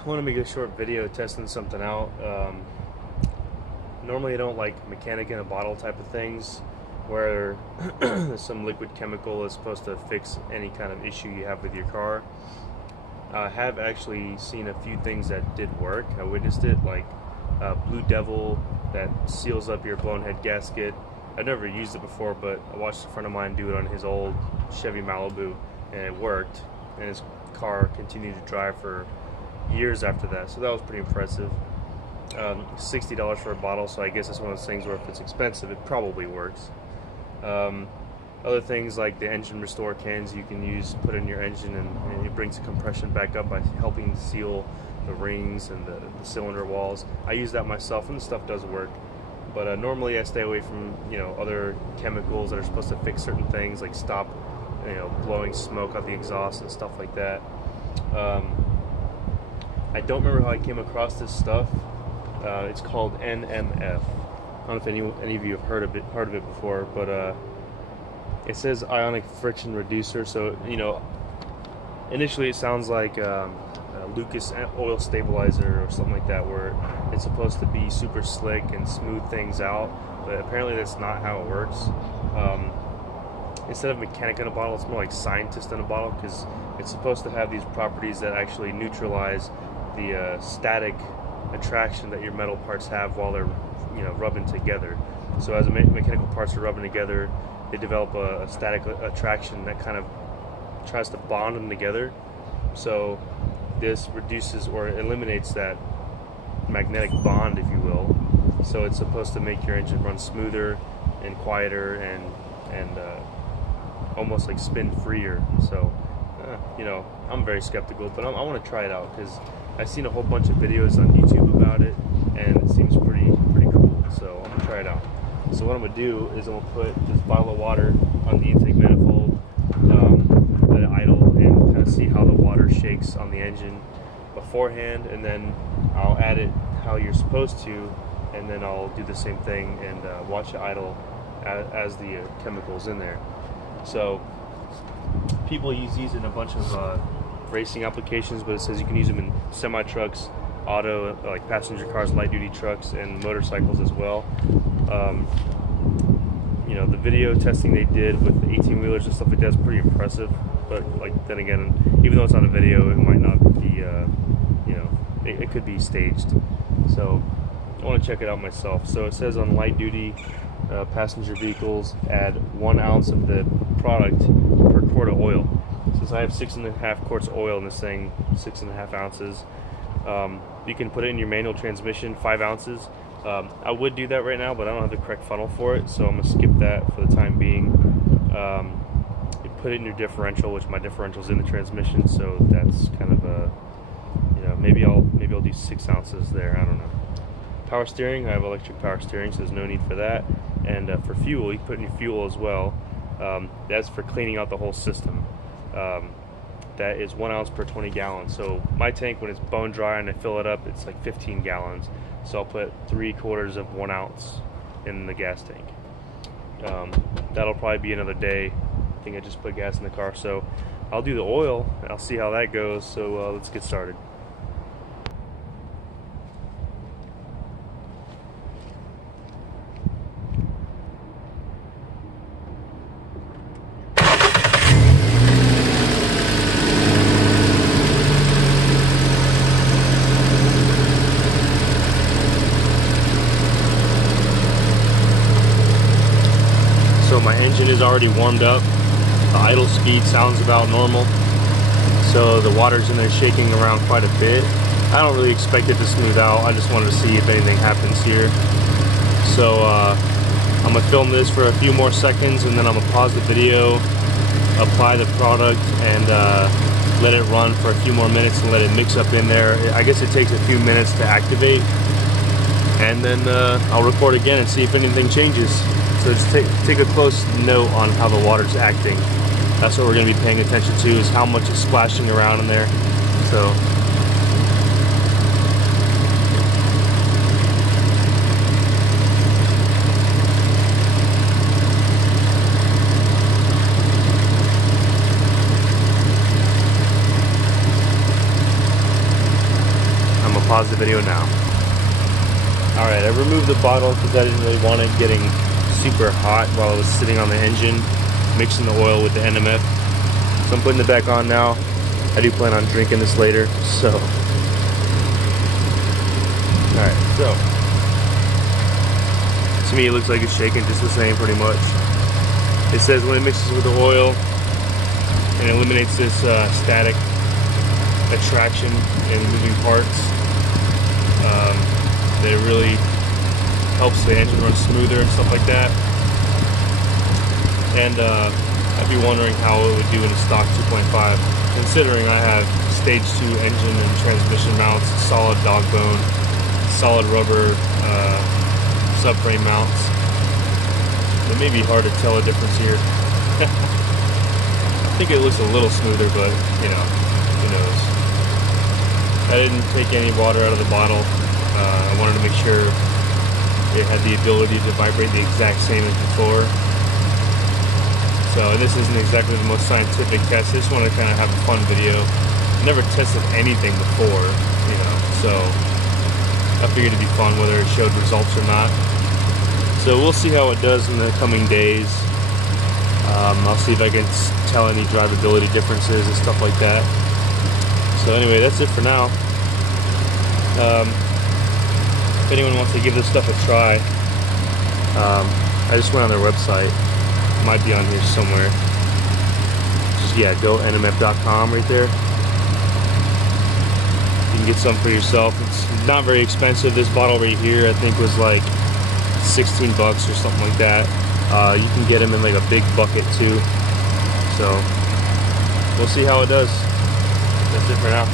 I want to make a short video testing something out. Normally I don't like mechanic in a bottle type of things where some liquid chemical is supposed to fix any kind of issue you have with your car. I have actually seen a few things that did work. I witnessed it, like Blue Devil that seals up your blown head gasket. I've never used it before, but I watched a friend of mine do it on his old Chevy Malibu, and it worked, and his car continued to drive for years after that, so that was pretty impressive. $60 for a bottle, so I guess it's one of those things where if it's expensive, it probably works. Other things like the engine restore cans you can use, put in your engine, and it brings the compression back up by helping seal the rings and the cylinder walls. I use that myself, and the stuff does work. But normally I stay away from other chemicals that are supposed to fix certain things, like stop blowing smoke out the exhaust and stuff like that. I don't remember how I came across this stuff. It's called NMF. I don't know if any of you have heard of it before, but it says ionic friction reducer. So initially it sounds like Lucas oil stabilizer or something like that, where it's supposed to be super slick and smooth things out, but apparently that's not how it works. Instead of mechanic in a bottle, it's more like scientist in a bottle, because it's supposed to have these properties that actually neutralize the static attraction that your metal parts have while they're rubbing together. So as the mechanical parts are rubbing together, they develop a static attraction that kind of tries to bond them together. So this reduces or eliminates that magnetic bond, if you will. So it's supposed to make your engine run smoother and quieter and almost like spin freer. So I'm very skeptical, but I want to try it out because I've seen a whole bunch of videos on YouTube about it, and it seems pretty cool. So I'm gonna try it out. So what I'm gonna do is I'm gonna put this bottle of water on the intake manifold, let it idle, and kind of see how the water shakes on the engine beforehand, and then I'll add it how you're supposed to, and then I'll do the same thing and watch it idle as the chemicals in there. So people use these in a bunch of racing applications, but it says you can use them in semi trucks, auto, like passenger cars, light duty trucks, and motorcycles as well. The video testing they did with the 18-wheelers and stuff like that is pretty impressive, but then again, even though it's on a video, it might not be it could be staged. So I want to check it out myself. So it says on light duty passenger vehicles, add 1 ounce of the product per quart of oil. Since I have 6.5 quarts of oil in this thing, 6.5 ounces. You can put it in your manual transmission, 5 ounces. I would do that right now, but I don't have the correct funnel for it, so I'm gonna skip that for the time being. You put it in your differential, which my differential's in the transmission, so that's kind of a, maybe I'll do 6 ounces there. I don't know. Power steering, I have electric power steering, so there's no need for that. And for fuel, you put in your fuel as well. That's for cleaning out the whole system. That is 1 ounce per 20 gallons. So my tank, when it's bone dry and I fill it up, it's like 15 gallons. So I'll put 3/4 of 1 ounce in the gas tank. That'll probably be another day. I think I just put gas in the car. So I'll do the oil, and I'll see how that goes. So let's get started. So my engine is already warmed up. The idle speed sounds about normal. So the water's in there shaking around quite a bit. I don't really expect it to smooth out. I just wanted to see if anything happens here. So I'm gonna film this for a few more seconds, and then I'm gonna pause the video, apply the product, and let it run for a few more minutes and let it mix up in there. I guess it takes a few minutes to activate, and then I'll record again and see if anything changes. So just take a close note on how the water's acting. That's what we're going to be paying attention to, is how much is splashing around in there. So pause the video now. Alright, I removed the bottle because I didn't really want it getting super hot while it was sitting on the engine, mixing the oil with the NMF. So I'm putting it back on now. I do plan on drinking this later, so. Alright, so. To me it looks like it's shaking just the same pretty much. It says when it mixes with the oil and eliminates this static attraction and moving parts, that it really helps the engine run smoother and stuff like that. And I'd be wondering how it would do in a stock 2.5, considering I have stage 2 engine and transmission mounts, solid dog bone, solid rubber subframe mounts. It may be hard to tell a difference here. I think it looks a little smoother, but you know, who knows. I didn't take any water out of the bottle. I wanted to make sure it had the ability to vibrate the exact same as before. So this isn't exactly the most scientific test. I just want to kind of have a fun video. I never tested anything before, you know, so I figured it'd be fun whether it showed results or not. So we'll see how it does in the coming days. I'll see if I can tell any drivability differences and stuff like that. So anyway, that's it for now. If anyone wants to give this stuff a try, I just went on their website. It might be on here somewhere. Just, yeah, go nmf.com right there. You can get some for yourself. It's not very expensive. This bottle right here I think was like 16 bucks or something like that. You can get them in like a big bucket too. So we'll see how it does. That's it for now.